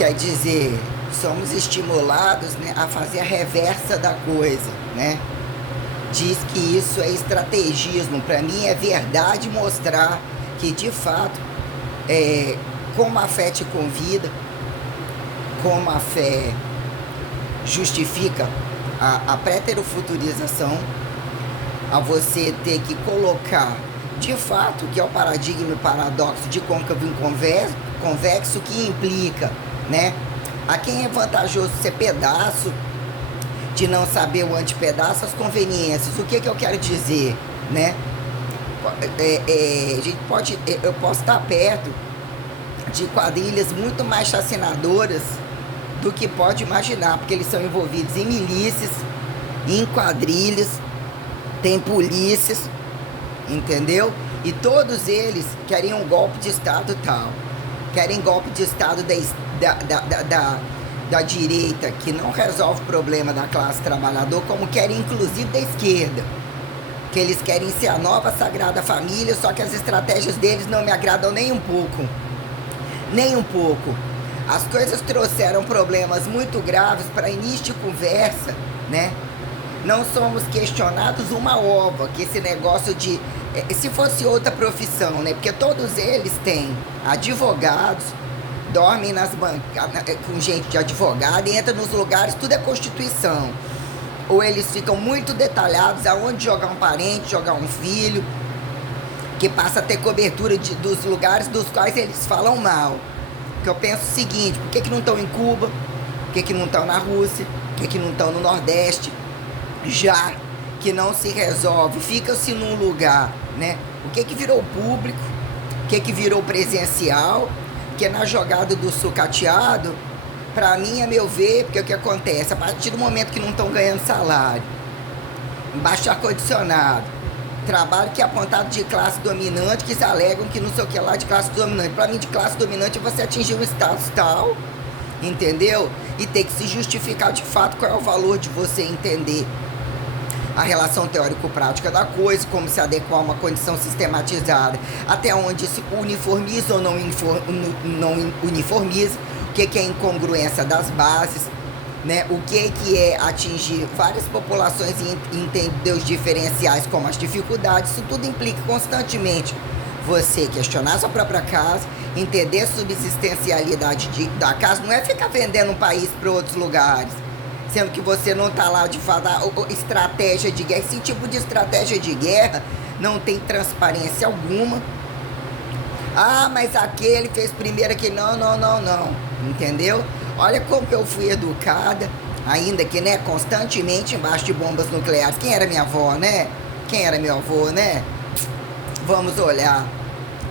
Quer dizer, somos estimulados, né, a fazer a reversa da coisa, né? Diz que isso é estrategismo. Para mim é verdade mostrar que, de fato, como a fé te convida, como a fé justifica a preterofuturização, a você ter que colocar, de fato, que é o paradigma e o paradoxo de côncavo e convexo, que implica, né? A quem é vantajoso ser pedaço, de não saber o antipedaço, as conveniências. O que eu quero dizer, né? A gente pode, eu posso estar perto de quadrilhas muito mais chacinadoras do que pode imaginar, porque eles são envolvidos em milícias, em quadrilhas, tem polícias, entendeu? E todos eles querem um golpe de Estado tal, querem golpe de Estado da direita, que não resolve o problema da classe trabalhadora, como querem inclusive da esquerda, que eles querem ser a nova Sagrada Família, só que as estratégias deles não me agradam nem um pouco. Nem um pouco. As coisas trouxeram problemas muito graves para início de conversa, né? Não somos questionados uma ova, que esse negócio de... se fosse outra profissão, né? Porque todos eles têm advogados, dormem nas bancadas com gente de advogado e entram nos lugares, tudo é Constituição. Ou eles ficam muito detalhados aonde jogar um parente, jogar um filho, que passa a ter cobertura dos lugares dos quais eles falam mal. Que eu penso o seguinte: por que não estão em Cuba? Por que não estão na Rússia? Por que não estão no Nordeste? Já que não se resolve, fica-se num lugar, né? O que virou público? O que virou presencial? Porque na jogada do sucateado, para mim, a meu ver, porque o que acontece? A partir do momento que não estão ganhando salário, baixo ar-condicionado, trabalho que é apontado de classe dominante, que eles alegam que não sei o que lá de classe dominante. Para mim, de classe dominante é você atingir um status tal, entendeu? E ter que se justificar de fato qual é o valor de você entender a relação teórico-prática da coisa, como se adequar a uma condição sistematizada, até onde se uniformiza ou não uniformiza, o que é incongruência das bases, né? O que é atingir várias populações e entender os diferenciais como as dificuldades. Isso tudo implica constantemente você questionar sua própria casa, entender a subsistencialidade da casa. Não é ficar vendendo um país para outros lugares, sendo que você não está lá de falar estratégia de guerra. Esse tipo de estratégia de guerra não tem transparência alguma. Ah, mas aquele fez primeiro aqui. Não, entendeu? Olha como eu fui educada, ainda que, né, constantemente embaixo de bombas nucleares. Quem era minha avó, né? Quem era meu avô, né? Vamos olhar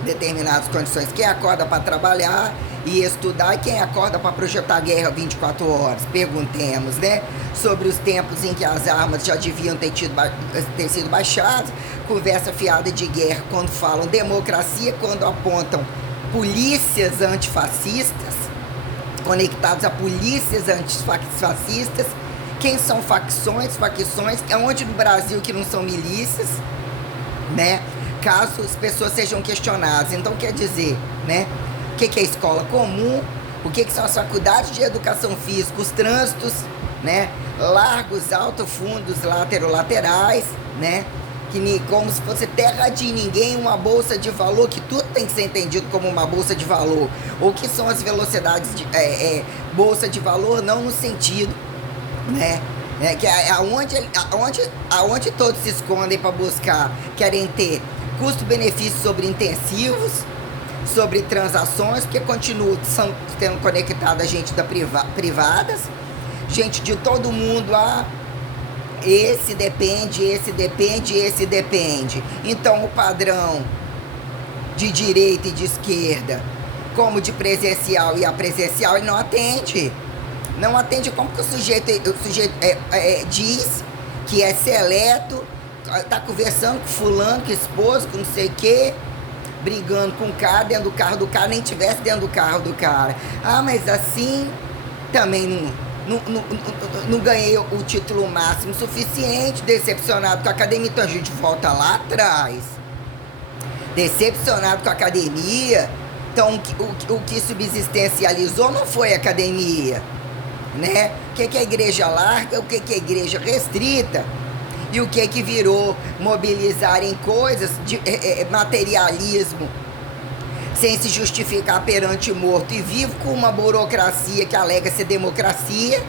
determinadas condições. Quem acorda para trabalhar e estudar, e quem acorda para projetar guerra 24 horas? Perguntemos, né? Sobre os tempos em que as armas já deviam ter sido baixadas, conversa fiada de guerra quando falam democracia, quando apontam polícias antifascistas, conectados a polícias antifascistas. Quem são facções, é onde no Brasil que não são milícias, né? Caso as pessoas sejam questionadas. Então, quer dizer, né? O que é escola comum? O que são as faculdades de educação física? Os trânsitos, né? Largos, alto, fundos, laterais, né? Que como se fosse terra de ninguém, uma bolsa de valor, que tudo tem que ser entendido como uma bolsa de valor. Ou que são as velocidades de bolsa de valor, não no sentido, né? Que é aonde todos se escondem para buscar, querem ter custo-benefício sobre intensivos, sobre transações, porque continuam tendo conectado a gente da privadas, gente de todo mundo, esse depende. Então o padrão de direita e de esquerda, como de presencial e apresencial, ele não atende. Não atende. Como que o sujeito diz que é seleto, tá conversando com fulano, com esposo, com não sei o quê, brigando com o cara dentro do carro do cara, nem tivesse dentro do carro do cara. Mas assim também não ganhei o título máximo suficiente, decepcionado com a academia. Então a gente volta lá atrás, decepcionado com a academia, Então, o que subsistencializou não foi a academia, né? O que é a igreja larga, o que é a igreja restrita e o que virou mobilizar em coisas de materialismo sem se justificar perante morto e vivo, com uma burocracia que alega ser democracia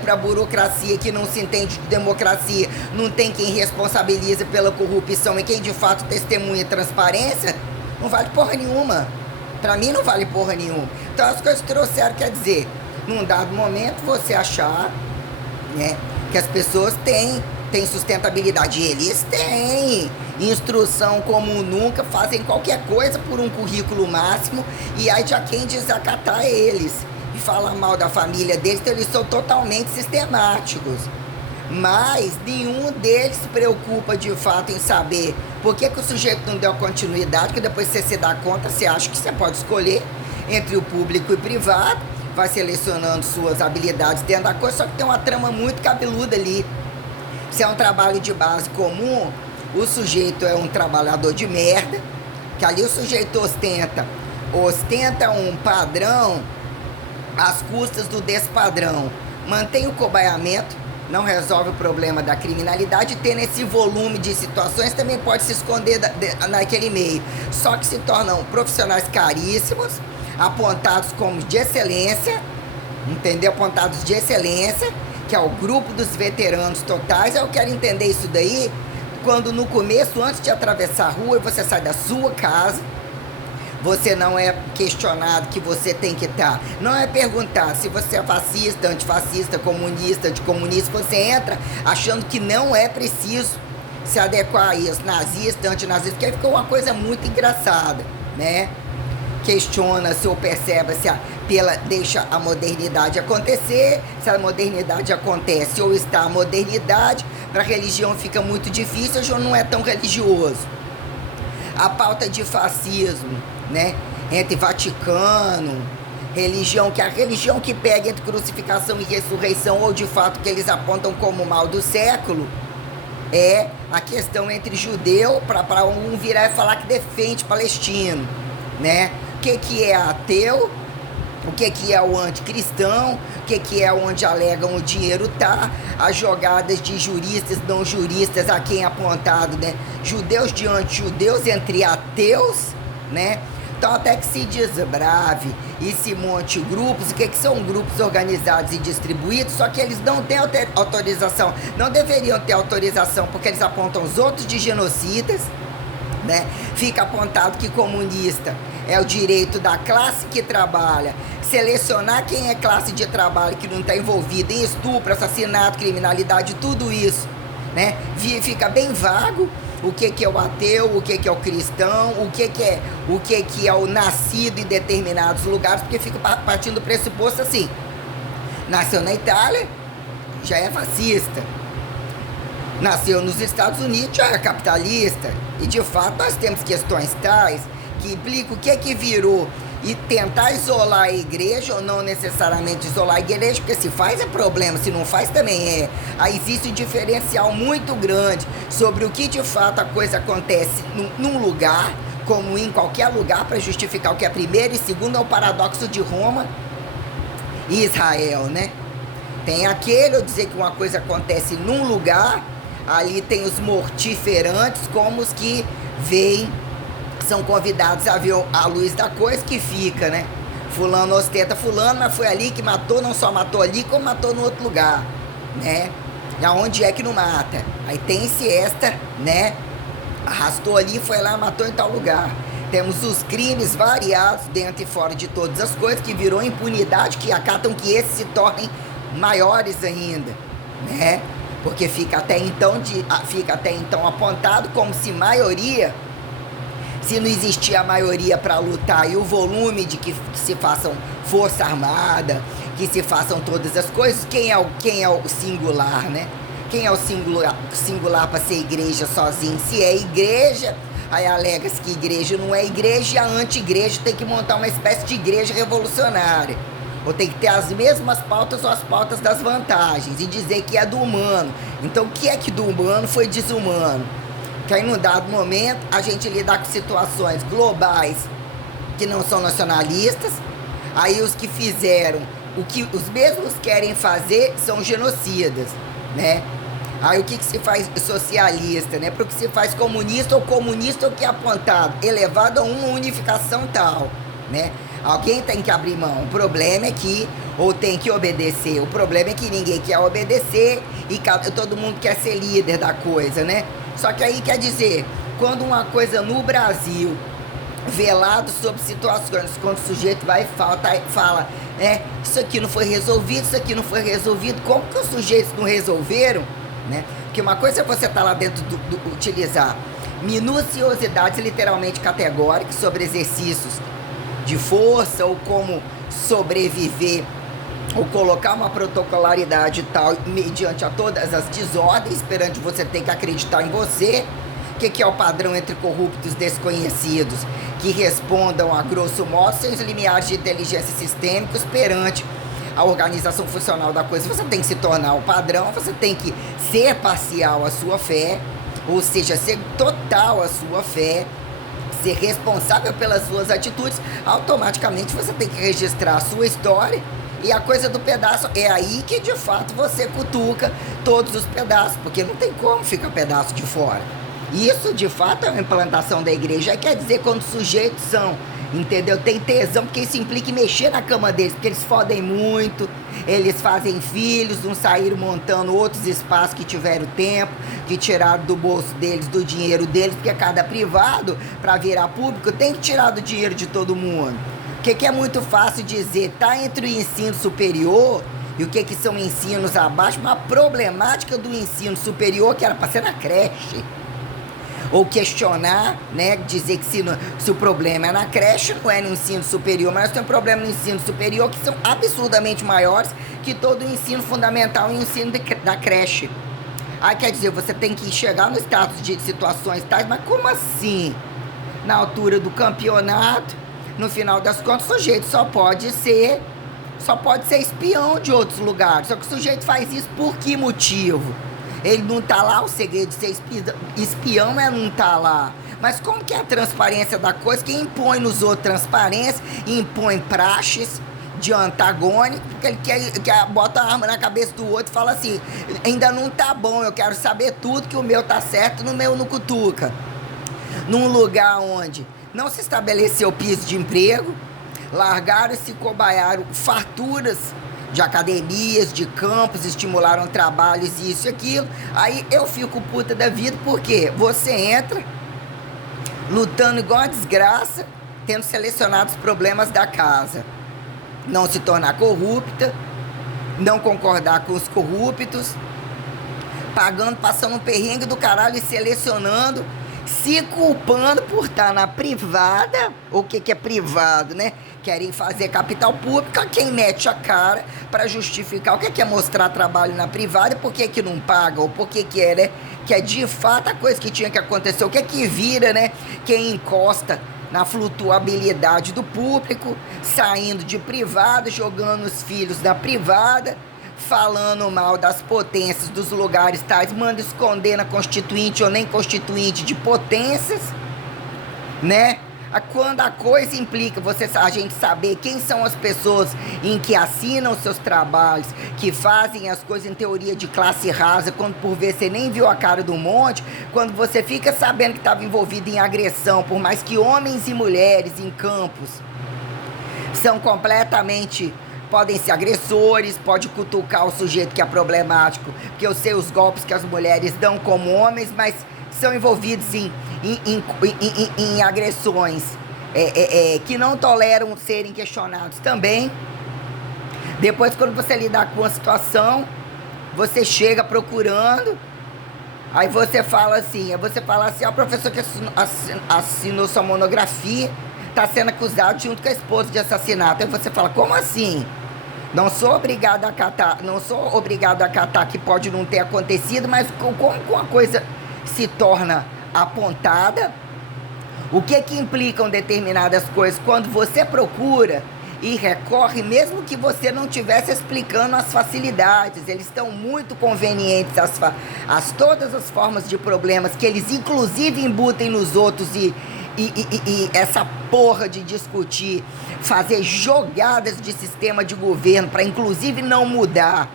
para burocracia que não se entende de democracia, não tem quem responsabiliza pela corrupção e quem de fato testemunha transparência, não vale porra nenhuma. Pra mim não vale porra nenhuma. Então as coisas trouxeram, quer dizer, num dado momento você achar, né, que as pessoas têm sustentabilidade. Eles têm instrução como nunca, fazem qualquer coisa por um currículo máximo e aí já quem desacatar eles e falar mal da família deles, então eles são totalmente sistemáticos. Mas nenhum deles se preocupa de fato em saber por que o sujeito não deu continuidade, que depois você se dá conta, você acha que você pode escolher entre o público e o privado, vai selecionando suas habilidades dentro da coisa, só que tem uma trama muito cabeluda ali. Se é um trabalho de base comum, o sujeito é um trabalhador de merda, que ali o sujeito ostenta um padrão às custas do despadrão. Mantém o cobaiamento, não resolve o problema da criminalidade, tendo esse volume de situações, também pode se esconder naquele meio. Só que se tornam profissionais caríssimos, apontados como de excelência, entendeu? Apontados de excelência, que é o grupo dos veteranos totais. Eu quero entender isso daí quando no começo, antes de atravessar a rua, você sai da sua casa, você não é questionado que você tem que estar. Não é perguntar se você é fascista, antifascista, comunista, anticomunista. Você entra achando que não é preciso se adequar a isso. Nazista, antinazista, porque aí ficou uma coisa muito engraçada, né? Questiona-se ou percebe-se deixa a modernidade acontecer. Se a modernidade acontece ou está a modernidade, para a religião fica muito difícil, ou não é tão religioso. A pauta de fascismo, né, entre Vaticano, religião, que a religião que pega entre crucificação e ressurreição, ou de fato que eles apontam como mal do século, é a questão entre judeu, para um virar e falar que defende palestino, né? O que é ateu, o que é o anticristão, o que é onde alegam o dinheiro tá, as jogadas de juristas, não juristas, a quem apontado, né? Judeus de anti-judeus, entre ateus, né? Então até que se desbrave e se monte grupos, o que são grupos organizados e distribuídos, só que eles não têm autorização, não deveriam ter autorização, porque eles apontam os outros de genocidas, né? Fica apontado que comunista é o direito da classe que trabalha, selecionar quem é classe de trabalho que não está envolvida em estupro, assassinato, criminalidade, tudo isso, né? Fica bem vago o que é o ateu, o que é o cristão, o que é o nascido em determinados lugares, porque fica partindo do pressuposto assim: nasceu na Itália, já é fascista. Nasceu nos Estados Unidos, já é capitalista. E de fato nós temos questões tais que implicam o que virou, e tentar isolar a igreja, ou não necessariamente isolar a igreja, porque se faz é problema, se não faz também é. Aí existe um diferencial muito grande sobre o que de fato a coisa acontece num lugar, como em qualquer lugar, para justificar o que é primeiro e segundo. É o paradoxo de Roma e Israel, né? Tem aquele, eu dizer que uma coisa acontece num lugar, ali tem os mortiferantes, como os que veem, são convidados a ver a luz da coisa que fica, né? Fulano ostenta fulano, mas foi ali que matou, não só matou ali, como matou no outro lugar, né? E aonde é que não mata? Aí tem-se esta, né? Arrastou ali, foi lá, matou em tal lugar. Temos os crimes variados dentro e fora de todas as coisas, que virou impunidade, que acatam que esses se tornem maiores ainda, né? Porque fica até então apontado como se maioria, se não existia a maioria para lutar e o volume de que se façam força armada, que se façam todas as coisas, quem é o singular, né? Quem é o singular para ser igreja sozinho? Se é igreja, aí alega-se que igreja não é igreja, e a anti-igreja tem que montar uma espécie de igreja revolucionária. Ou tem que ter as mesmas pautas ou as pautas das vantagens e dizer que é do humano. Então o que é que do humano foi desumano? Que aí num dado momento a gente lidar com situações globais que não são nacionalistas. Aí os que fizeram o que os mesmos querem fazer são genocidas, né? Aí o que se faz socialista, né? Para o que se faz comunista, ou comunista, o que é apontado, elevado a uma unificação tal, né? Alguém tem que abrir mão. O problema é que, ou tem que obedecer. O problema é que ninguém quer obedecer e todo mundo quer ser líder da coisa, né? Só que aí quer dizer, quando uma coisa no Brasil, velado sobre situações, quando o sujeito vai e fala, né? Isso aqui não foi resolvido, isso aqui não foi resolvido. Como que os sujeitos não resolveram? Né? Porque uma coisa é você estar lá dentro utilizar minuciosidades literalmente categóricas sobre exercícios de força ou como sobreviver ou colocar uma protocolaridade tal mediante a todas as desordens, perante você ter que acreditar em você. O que é o padrão entre corruptos desconhecidos que respondam a grosso modo seus limiares de inteligência sistêmicos perante a organização funcional da coisa? Você tem que se tornar o padrão, você tem que ser parcial à sua fé, ou seja, ser total à sua fé, ser responsável pelas suas atitudes. Automaticamente você tem que registrar a sua história e a coisa do pedaço. É aí que de fato você cutuca todos os pedaços, porque não tem como ficar pedaço de fora. Isso de fato é uma implantação da igreja. Aí quer dizer, quando sujeitos são, entendeu? Tem tesão, porque isso implica em mexer na cama deles, porque eles fodem muito, eles fazem filhos, não saíram montando outros espaços que tiveram tempo, que tiraram do bolso deles, do dinheiro deles, porque cada privado, para virar público, tem que tirar do dinheiro de todo mundo. O que é muito fácil dizer, tá entre o ensino superior e o que são ensinos abaixo, uma problemática do ensino superior que era para ser na creche. Ou questionar, né, dizer que se o problema é na creche, não é no ensino superior, mas nós temos problemas no ensino superior que são absurdamente maiores que todo o ensino fundamental e o ensino da creche. Aí quer dizer, você tem que chegar no status de situações tais, mas como assim? Na altura do campeonato, no final das contas, o sujeito só pode ser espião de outros lugares. Só que o sujeito faz isso por que motivo? Ele não tá lá, o segredo de ser espião é não tá lá. Mas como que é a transparência da coisa? Quem impõe nos outros transparência, impõe praxes de antagônico, porque ele quer bota a arma na cabeça do outro e fala assim, ainda não tá bom, eu quero saber tudo, que o meu tá certo, no meu não cutuca. Num lugar onde não se estabeleceu piso de emprego, largaram e se cobaiaram farturas de academias, de campos, estimularam trabalhos, isso e aquilo. Aí eu fico puta da vida, porque você entra lutando igual uma desgraça, tendo selecionado os problemas da casa. Não se tornar corrupta, não concordar com os corruptos, passando um perrengue do caralho e selecionando, se culpando por estar na privada. O que é privado, né? Querem fazer capital público, quem mete a cara para justificar o que é mostrar trabalho na privada, por que não paga, ou por que é, né? Que é de fato a coisa que tinha que acontecer, o que vira, né? Quem encosta na flutuabilidade do público, saindo de privada, jogando os filhos da privada, falando mal das potências dos lugares tais, manda esconder na constituinte ou nem constituinte de potências, né? Quando a coisa implica a gente saber quem são as pessoas em que assinam seus trabalhos, que fazem as coisas em teoria de classe rasa, quando por vezes você nem viu a cara do monte, quando você fica sabendo que estava envolvido em agressão, por mais que homens e mulheres em campos são completamente, podem ser agressores, pode cutucar o sujeito que é problemático, porque eu sei os golpes que as mulheres dão como homens, mas são envolvidos em agressões que não toleram serem questionados também. Depois, quando você lidar com a situação, você chega procurando, aí você fala assim, o professor que assinou sua monografia está sendo acusado junto com a esposa de assassinato. Aí você fala, como assim? Não sou obrigado a acatar que pode não ter acontecido, mas como uma coisa se torna apontada, o que implicam determinadas coisas quando você procura e recorre, mesmo que você não estivesse explicando as facilidades, eles estão muito convenientes, todas as formas de problemas que eles inclusive embutem nos outros e essa porra de discutir, fazer jogadas de sistema de governo para inclusive não mudar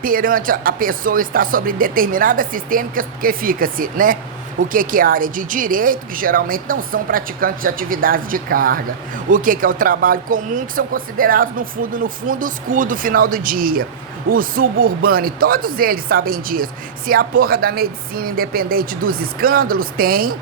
perante a pessoa estar sobre determinadas sistêmicas, porque fica-se, né? O que é a área de direito, que geralmente não são praticantes de atividades de carga. O que é o trabalho comum, que são considerados, no fundo, os cu do final do dia. O suburbano, e todos eles sabem disso. Se a porra da medicina, independente dos escândalos, tem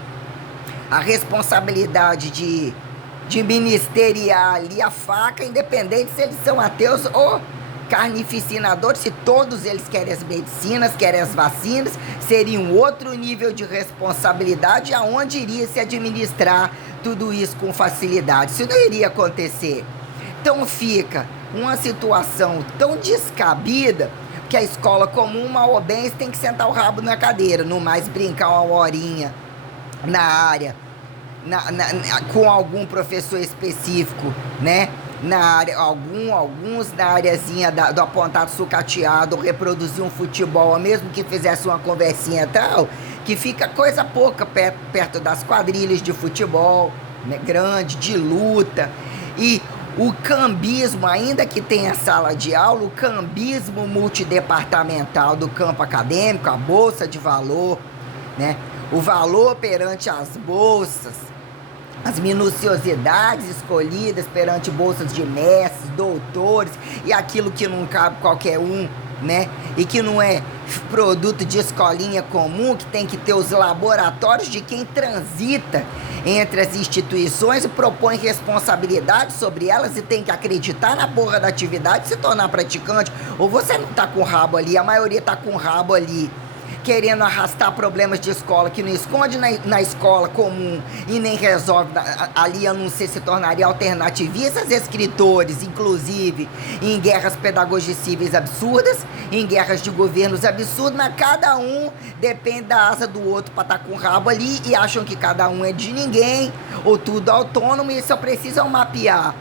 a responsabilidade de ministeriar ali a faca, independente se eles são ateus ou carnificinadores. Se todos eles querem as medicinas, querem as vacinas, seria um outro nível de responsabilidade, aonde iria se administrar tudo isso com facilidade. Isso não iria acontecer. Então fica uma situação tão descabida que a escola comum, mal ou bem, tem que sentar o rabo na cadeira, no mais brincar uma horinha na área, com algum professor específico, né? Na área, alguns na areazinha do apontado sucateado, reproduzir um futebol, mesmo que fizesse uma conversinha e tal, que fica coisa pouca perto das quadrilhas de futebol, né, grande, de luta. E o cambismo, ainda que tenha sala de aula, o cambismo multidepartamental do campo acadêmico, a bolsa de valor, né, o valor perante as bolsas, as minuciosidades escolhidas perante bolsas de mestres, doutores, e aquilo que não cabe qualquer um, né? E que não é produto de escolinha comum, que tem que ter os laboratórios de quem transita entre as instituições e propõe responsabilidade sobre elas e tem que acreditar na porra da atividade e se tornar praticante. Ou você não tá com o rabo ali, a maioria tá com o rabo ali, querendo arrastar problemas de escola que não esconde na escola comum e nem resolve ali, a não ser se tornaria alternativistas, escritores, inclusive, em guerras pedagogicíveis absurdas, em guerras de governos absurdos, mas cada um depende da asa do outro para estar com o rabo ali e acham que cada um é de ninguém, ou tudo autônomo, e só precisam mapear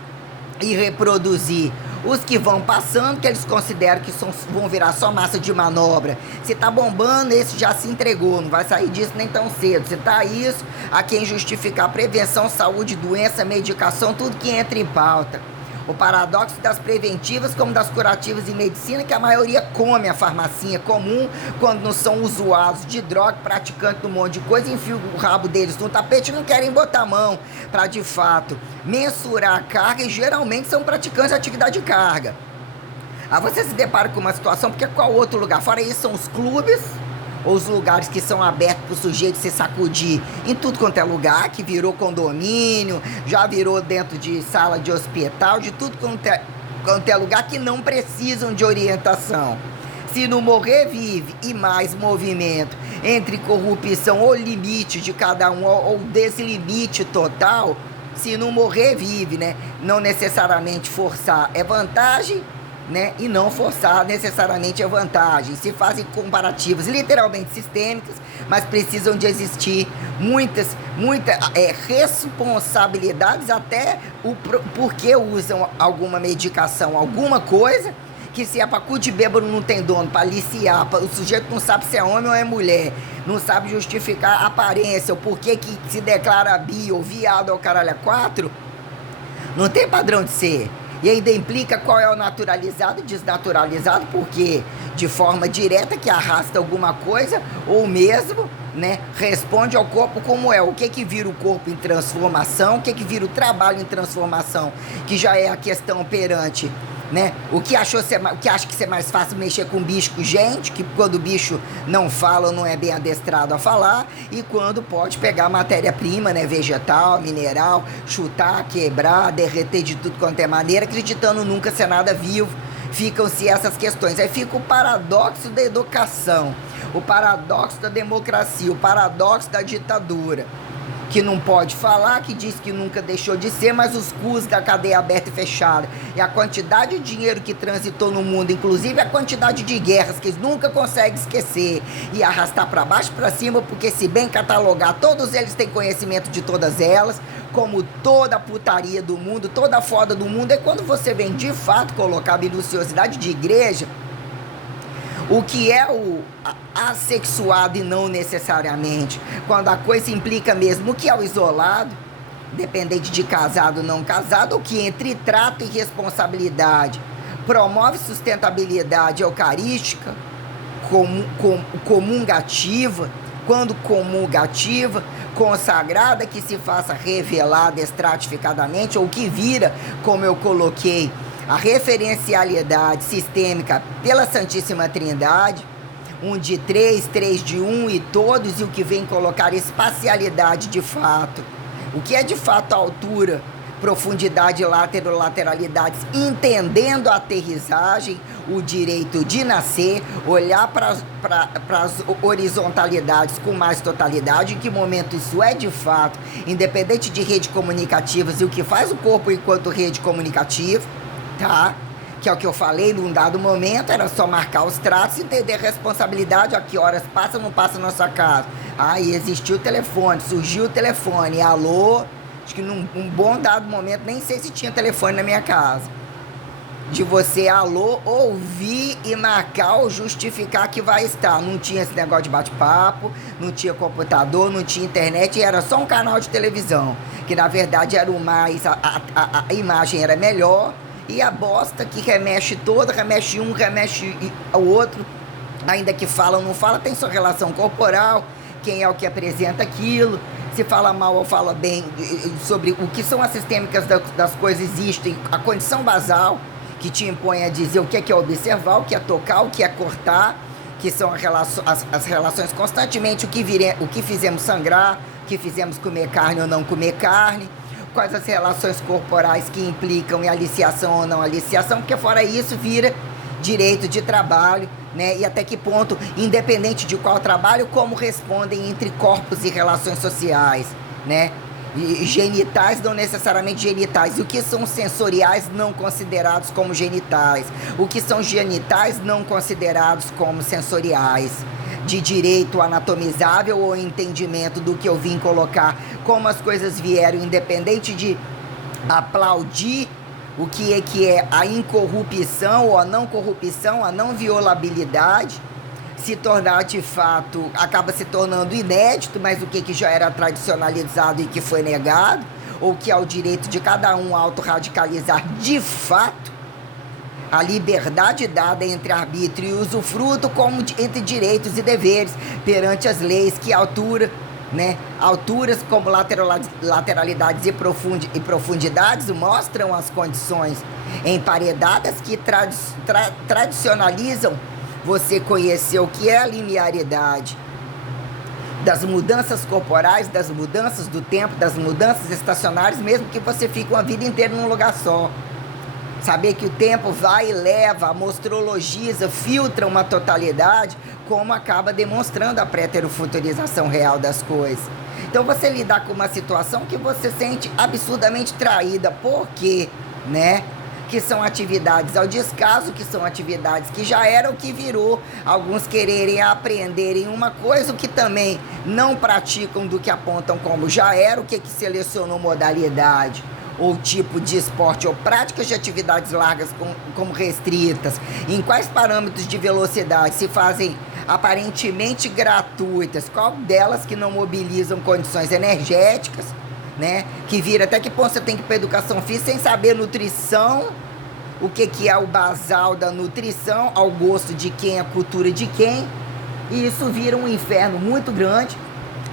e reproduzir os que vão passando, que eles consideram que vão virar só massa de manobra. Se tá bombando, esse já se entregou, não vai sair disso nem tão cedo. Se tá isso, a quem justificar prevenção, saúde, doença, medicação, tudo que entra em pauta. O paradoxo das preventivas como das curativas em medicina, que a maioria come a farmacinha comum quando não são usuários de droga, praticantes de um monte de coisa, enfiam o rabo deles no tapete e não querem botar a mão para, de fato, mensurar a carga, e geralmente são praticantes de atividade de carga. Aí você se depara com uma situação, porque qual outro lugar? Fora isso, são os clubes, ou os lugares que são abertos para o sujeito se sacudir em tudo quanto é lugar, que virou condomínio, já virou dentro de sala de hospital, de tudo quanto é lugar, que não precisam de orientação. Se não morrer, vive. E mais movimento entre corrupção ou limite de cada um, ou deslimite total. Se não morrer, vive, né? Não necessariamente forçar é vantagem, né? E não forçar necessariamente a vantagem. Se fazem comparativos literalmente sistêmicos, mas precisam de existir muitas responsabilidades, até o porquê usam alguma medicação, alguma coisa, que se é pra cu de bêbado não tem dono, pra aliciar, o sujeito não sabe se é homem ou é mulher, não sabe justificar a aparência, o porquê que se declara bi ou viado ou caralho a quatro, não tem padrão de ser. E ainda implica qual é o naturalizado e desnaturalizado, porque de forma direta que arrasta alguma coisa, ou mesmo, né, responde ao corpo como é. O que vira o corpo em transformação, o que vira o trabalho em transformação, que já é a questão perante, né? O que acha que ser mais fácil mexer com bicho que gente, que quando o bicho não fala ou não é bem adestrado a falar, e quando pode pegar matéria-prima, né, vegetal, mineral, chutar, quebrar, derreter de tudo quanto é maneira, acreditando nunca ser nada vivo. Ficam-se essas questões. Aí fica o paradoxo da educação, o paradoxo da democracia, o paradoxo da ditadura, que não pode falar, que diz que nunca deixou de ser, mas os cus da cadeia aberta e fechada, e a quantidade de dinheiro que transitou no mundo, inclusive a quantidade de guerras que eles nunca conseguem esquecer e arrastar para baixo, para cima, porque se bem catalogar, todos eles têm conhecimento de todas elas, como toda a putaria do mundo, toda a foda do mundo. É quando você vem de fato colocar a minuciosidade de igreja, O que é o assexuado e não necessariamente? Quando a coisa implica mesmo o que é o isolado, dependente de casado ou não casado, o que entre trato e responsabilidade promove sustentabilidade eucarística, comungativa, quando comungativa, consagrada, que se faça revelada estratificadamente, ou que vira, como eu coloquei, a referencialidade sistêmica pela Santíssima Trindade, um de três de um e todos, e o que vem colocar espacialidade de fato. O que é de fato a altura, profundidade e lateralidades, entendendo a aterrissagem, o direito de nascer, olhar para as horizontalidades com mais totalidade, em que momento isso é de fato, independente de redes comunicativas e o que faz o corpo enquanto rede comunicativa, tá? Que é o que eu falei, num dado momento, era só marcar os traços e entender a responsabilidade, a que horas passa ou não passa na sua casa. Aí existiu o telefone, surgiu o telefone, alô, acho que num bom dado momento, nem sei se tinha telefone na minha casa. De você, alô, ouvir e marcar ou justificar que vai estar. Não tinha esse negócio de bate-papo, não tinha computador, não tinha internet, e era só um canal de televisão, que na verdade era o mais, a imagem era melhor, e a bosta que remexe toda, remexe um, remexe o outro, ainda que fala ou não fala, tem sua relação corporal, quem é o que apresenta aquilo, se fala mal ou fala bem, sobre o que são as sistêmicas das coisas existem, a condição basal que te impõe a dizer o que é observar, o que é tocar, o que é cortar, que são as relações constantemente, o que fizemos sangrar, o que fizemos comer carne ou não comer carne, quais as relações corporais que implicam em aliciação ou não aliciação, porque fora isso vira direito de trabalho, né? E até que ponto, independente de qual trabalho, como respondem entre corpos e relações sociais, né? E genitais não necessariamente genitais, o que são sensoriais não considerados como genitais, o que são genitais não considerados como sensoriais, de direito anatomizável ou entendimento do que eu vim colocar, como as coisas vieram, independente de aplaudir o que é a incorrupção ou a não corrupção, a não violabilidade, se tornar de fato, acaba se tornando inédito, mas o que já era tradicionalizado e que foi negado, ou que é o direito de cada um autorradicalizar de fato, a liberdade dada entre arbítrio e usufruto, como entre direitos e deveres, perante as leis que altura, né? Alturas como lateralidades e profundidades mostram as condições emparedadas que tradicionalizam você conhecer o que é a linearidade das mudanças corporais, das mudanças do tempo, das mudanças estacionárias, mesmo que você fique uma vida inteira num lugar só. Saber que o tempo vai e leva, mostrologiza, filtra uma totalidade, como acaba demonstrando a preterofuturização real das coisas. Então você lidar com uma situação que você sente absurdamente traída. Por quê? Né? Que são atividades ao descaso, que são atividades que já eram o que virou. Alguns quererem aprenderem uma coisa, o que também não praticam do que apontam como já era, o que selecionou modalidade ou tipo de esporte ou práticas de atividades largas como restritas, em quais parâmetros de velocidade se fazem aparentemente gratuitas, qual delas que não mobilizam condições energéticas, né? Que vira até que ponto você tem que ir para educação física sem saber nutrição, o que é o basal da nutrição, ao gosto de quem, a cultura de quem, e isso vira um inferno muito grande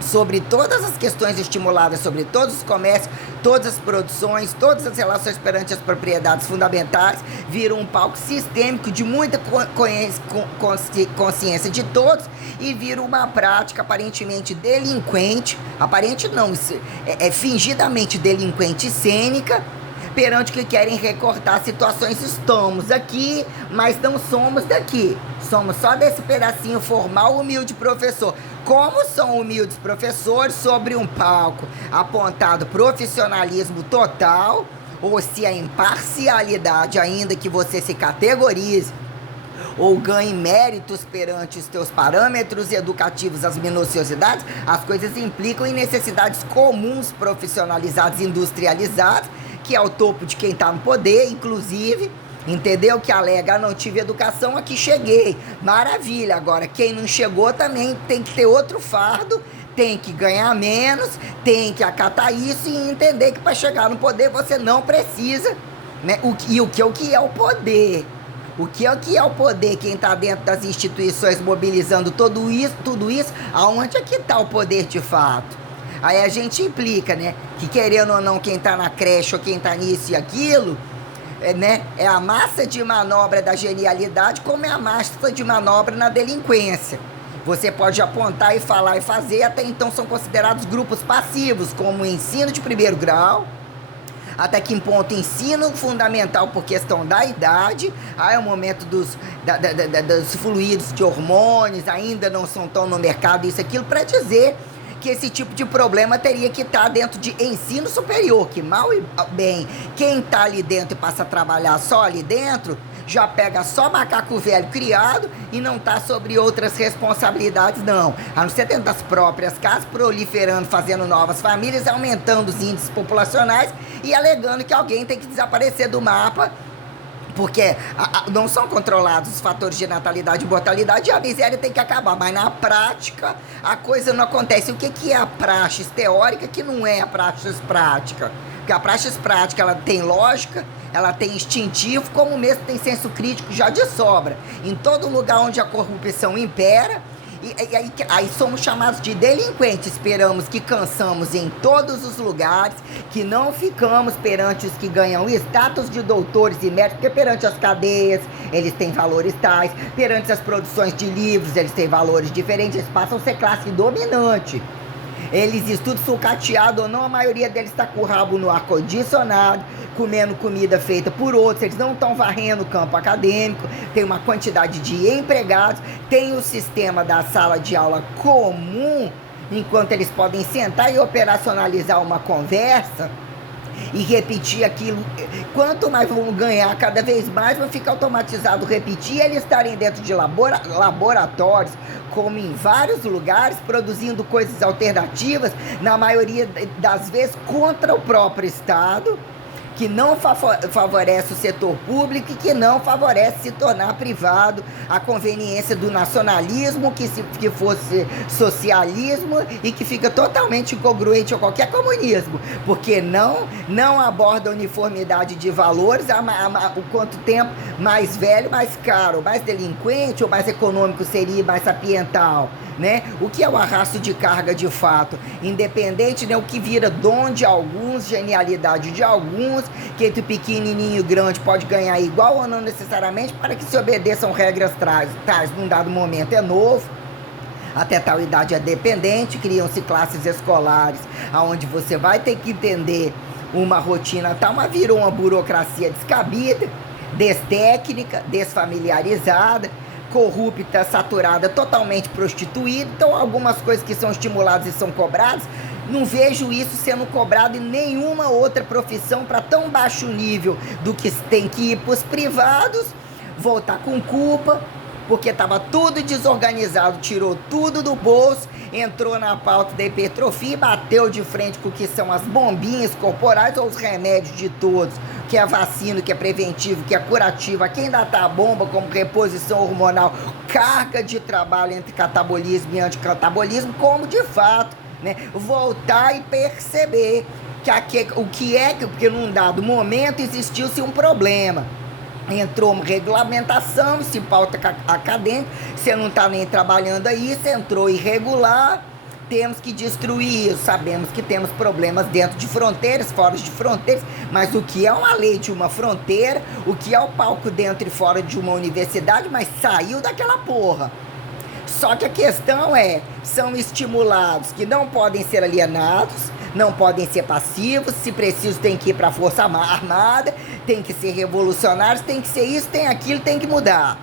sobre todas as questões estimuladas, sobre todos os comércios, todas as produções, todas as relações perante as propriedades fundamentais, vira um palco sistêmico de muita consciência de todos e vira uma prática aparentemente delinquente, aparente não, é fingidamente delinquente e cênica, perante que querem recortar situações. Estamos aqui, mas não somos daqui. Somos só desse pedacinho formal, humilde professor. Como são humildes professores sobre um palco apontado profissionalismo total, ou se a imparcialidade, ainda que você se categorize ou ganhe méritos perante os teus parâmetros educativos, as minuciosidades, as coisas implicam em necessidades comuns, profissionalizadas, industrializadas, que é o topo de quem está no poder, inclusive entendeu? Que alega, não tive educação, aqui cheguei. Maravilha, agora quem não chegou também tem que ter outro fardo, tem que ganhar menos, tem que acatar isso e entender que para chegar no poder você não precisa, né? O que é o poder? O que é o poder? Quem está dentro das instituições mobilizando tudo isso, aonde é que está o poder de fato? Aí a gente implica, né? Que querendo ou não, quem está na creche ou quem está nisso e aquilo, né? É a massa de manobra da genialidade como é a massa de manobra na delinquência. Você pode apontar e falar e fazer, até então são considerados grupos passivos, como o ensino de primeiro grau, até que ponto ensino fundamental por questão da idade, aí é o momento dos fluidos de hormônios, ainda não são tão no mercado, isso, aquilo, para dizer que esse tipo de problema teria que estar dentro de ensino superior, que mal e bem, quem está ali dentro e passa a trabalhar só ali dentro, já pega só macaco velho criado e não está sobre outras responsabilidades, não. A não ser dentro das próprias casas, proliferando, fazendo novas famílias, aumentando os índices populacionais e alegando que alguém tem que desaparecer do mapa, porque não são controlados os fatores de natalidade e mortalidade e a miséria tem que acabar. Mas na prática, a coisa não acontece. O que é a praxis teórica que não é a praxis prática? Porque a praxis prática, ela tem lógica, ela tem instintivo, como mesmo tem senso crítico já de sobra. Em todo lugar onde a corrupção impera, aí somos chamados de delinquentes. Esperamos que cansamos em todos os lugares, que não ficamos perante os que ganham status de doutores e médicos, porque perante as cadeias eles têm valores tais, perante as produções de livros eles têm valores diferentes, eles passam a ser classe dominante. Eles estudam sucateado ou não, a maioria deles está com o rabo no ar-condicionado, comendo comida feita por outros, eles não estão varrendo o campo acadêmico, tem uma quantidade de empregados, tem o sistema da sala de aula comum, enquanto eles podem sentar e operacionalizar uma conversa e repetir aquilo. Quanto mais vão ganhar, cada vez mais vai ficar automatizado repetir, eles estarem dentro de laboratórios, como em vários lugares, produzindo coisas alternativas, na maioria das vezes contra o próprio Estado, que não favorece o setor público e que não favorece se tornar privado, a conveniência do nacionalismo, que fosse socialismo e que fica totalmente incongruente a qualquer comunismo, porque não aborda a uniformidade de valores, o quanto tempo mais velho, mais caro, mais delinquente ou mais econômico seria, mais sapiental, né? O que é o arrasto de carga de fato? Independente, né? O que vira dom de alguns, genialidade de alguns, que entre o pequenininho e o grande pode ganhar igual ou não necessariamente, para que se obedeçam regras tais num dado momento é novo. Até tal idade é dependente, criam-se classes escolares, onde você vai ter que entender uma rotina tal, mas virou uma burocracia descabida, destécnica, desfamiliarizada, corrupta, saturada, totalmente prostituída. Então algumas coisas que são estimuladas e são cobradas, não vejo isso sendo cobrado em nenhuma outra profissão para tão baixo nível do que tem que ir para os privados, voltar com culpa, porque estava tudo desorganizado, tirou tudo do bolso, entrou na pauta da hipertrofia e bateu de frente com o que são as bombinhas corporais ou os remédios de todos, que é vacina, que é preventivo, que é curativo, a quem ainda tá a bomba como reposição hormonal, carga de trabalho entre catabolismo e anticatabolismo, como de fato, né, voltar e perceber porque num dado momento existiu-se um problema. Entrou uma regulamentação, se pauta acadêmica, você não está nem trabalhando aí, você entrou irregular, temos que destruir isso. Sabemos que temos problemas dentro de fronteiras, fora de fronteiras, mas o que é uma lei de uma fronteira, o que é o palco dentro e fora de uma universidade, mas saiu daquela porra. Só que a questão são estimulados que não podem ser alienados, não podem ser passivos, se preciso tem que ir para a Força Armada, tem que ser revolucionários, tem que ser isso, tem aquilo, tem que mudar,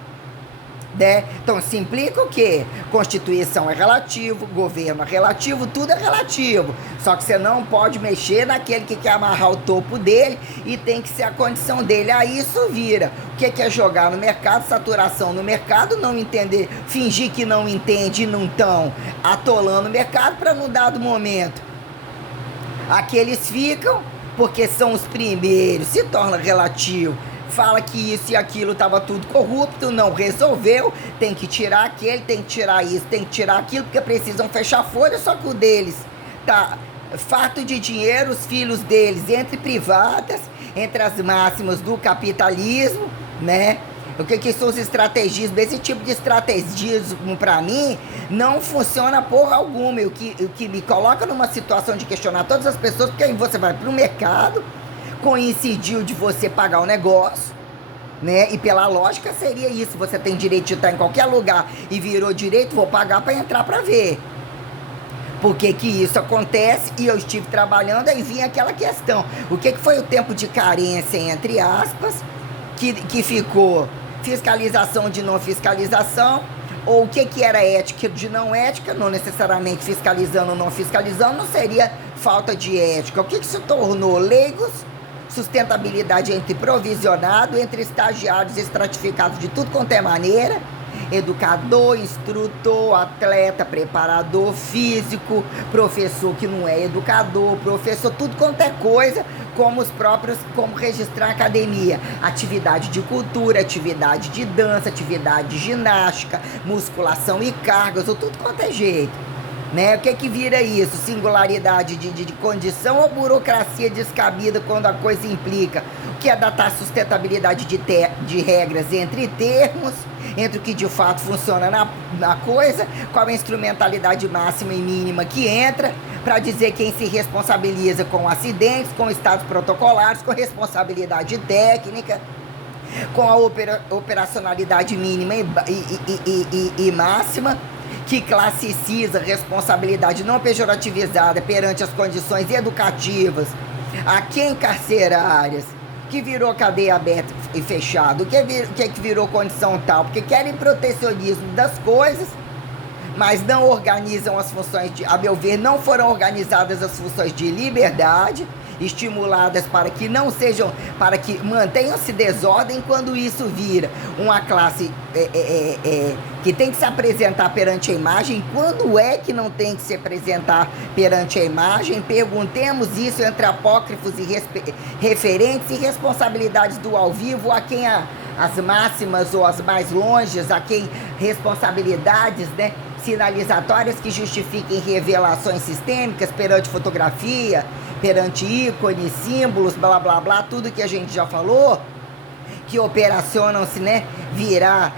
né? Então se implica o quê? Constituição é relativo, governo é relativo, tudo é relativo, só que você não pode mexer naquele que quer amarrar o topo dele e tem que ser a condição dele. Aí isso vira o que é jogar no mercado, saturação no mercado, não entender, fingir que não entende e não estão atolando o mercado para num dado momento aqueles ficam, porque são os primeiros, se torna relativo, fala que isso e aquilo estava tudo corrupto, não resolveu, tem que tirar aquele, tem que tirar isso, tem que tirar aquilo, porque precisam fechar folha, só que o deles tá farto de dinheiro, os filhos deles entre privadas, entre as máximas do capitalismo, né? O que são os estrategismos? Esse tipo de estrategismo, para mim, não funciona porra alguma. O que me coloca numa situação de questionar todas as pessoas, porque aí você vai pro mercado, coincidiu de você pagar o negócio, né? E pela lógica seria isso, você tem direito de estar em qualquer lugar e virou direito, vou pagar para entrar para ver. Por que isso acontece? E eu estive trabalhando, aí vinha aquela questão. O que foi o tempo de carência, entre aspas, que ficou fiscalização de não fiscalização, ou o que era ética de não ética, não necessariamente fiscalizando ou não fiscalizando, não seria falta de ética. O que se tornou? Leigos, sustentabilidade entre provisionado, entre estagiários estratificados de tudo quanto é maneira, educador, instrutor, atleta, preparador físico, professor que não é educador, professor, tudo quanto é coisa, como os próprios, como registrar a academia, atividade de cultura, atividade de dança, atividade de ginástica, musculação e cargas, ou tudo quanto é jeito. Né? O que vira isso? Singularidade de condição ou burocracia descabida quando a coisa implica? O que é datar sustentabilidade de regras entre termos, entre o que de fato funciona na coisa, qual a instrumentalidade máxima e mínima que entra, para dizer quem se responsabiliza com acidentes, com estados protocolares, com responsabilidade técnica, com a operacionalidade mínima e máxima, que classiciza responsabilidade não pejorativizada perante as condições educativas, a quem carcerárias, que virou cadeia aberta e fechada, o que virou condição tal, porque querem protecionismo das coisas, mas não organizam as funções a meu ver, não foram organizadas as funções de liberdade, estimuladas para que não sejam, para que mantenham-se desordem quando isso vira uma classe que tem que se apresentar perante a imagem. Quando é que não tem que se apresentar perante a imagem? Perguntemos isso entre apócrifos e referentes e responsabilidades do ao vivo, a quem as máximas ou as mais longes, a quem responsabilidades, né, sinalizatórias que justifiquem revelações sistêmicas perante fotografia, perante ícones, símbolos, blá blá blá, tudo que a gente já falou, que operacionam-se, né, virar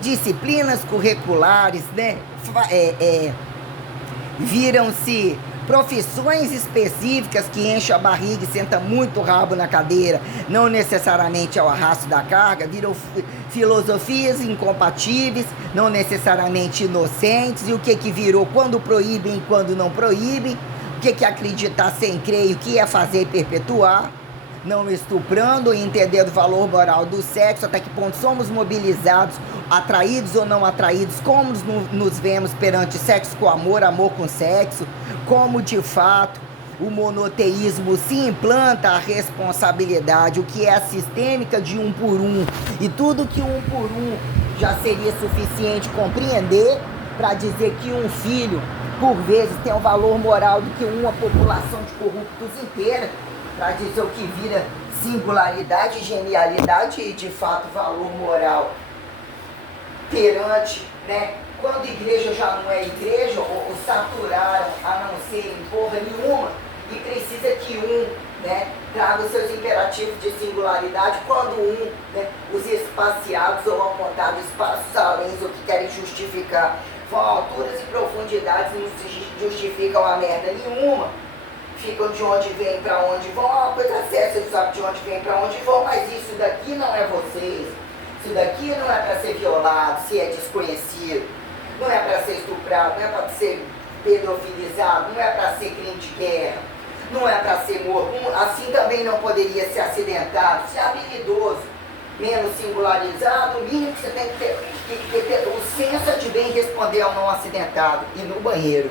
disciplinas curriculares, né, viram-se profissões específicas que enchem a barriga e senta muito rabo na cadeira, não necessariamente ao arrasto da carga, viram filosofias incompatíveis, não necessariamente inocentes, e o que virou quando proíbem e quando não proíbem, o que acreditar sem crer e o que é fazer e perpetuar, não estuprando e entendendo o valor moral do sexo, até que ponto somos mobilizados, atraídos ou não atraídos, como nos vemos perante sexo com amor, amor com sexo, como de fato o monoteísmo se implanta a responsabilidade, o que é a sistêmica de um por um, e tudo que um por um já seria suficiente compreender para dizer que um filho, por vezes, tem um valor moral do que uma população de corruptos inteira, para dizer o que vira singularidade, genialidade e, de fato, valor moral perante, né? Quando igreja já não é igreja, ou saturaram a não ser em porra nenhuma, e precisa que né, traga os seus imperativos de singularidade, quando os espaciados ou apontados espaços além, ou que querem justificar, vão alturas e profundidades, não se justificam a merda nenhuma, ficam de onde vêm para onde vão, é uma coisa séria, vocês sabem de onde vêm para onde vão, mas isso daqui não é vocês, isso daqui não é para ser violado, se é desconhecido, não é para ser estuprado, não é para ser pedofilizado, não é para ser crime de guerra, não é para ser morto, assim também não poderia ser acidentado, ser habilidoso, menos singularizado, o mínimo que você tem que ter o senso de bem responder ao não acidentado e no banheiro.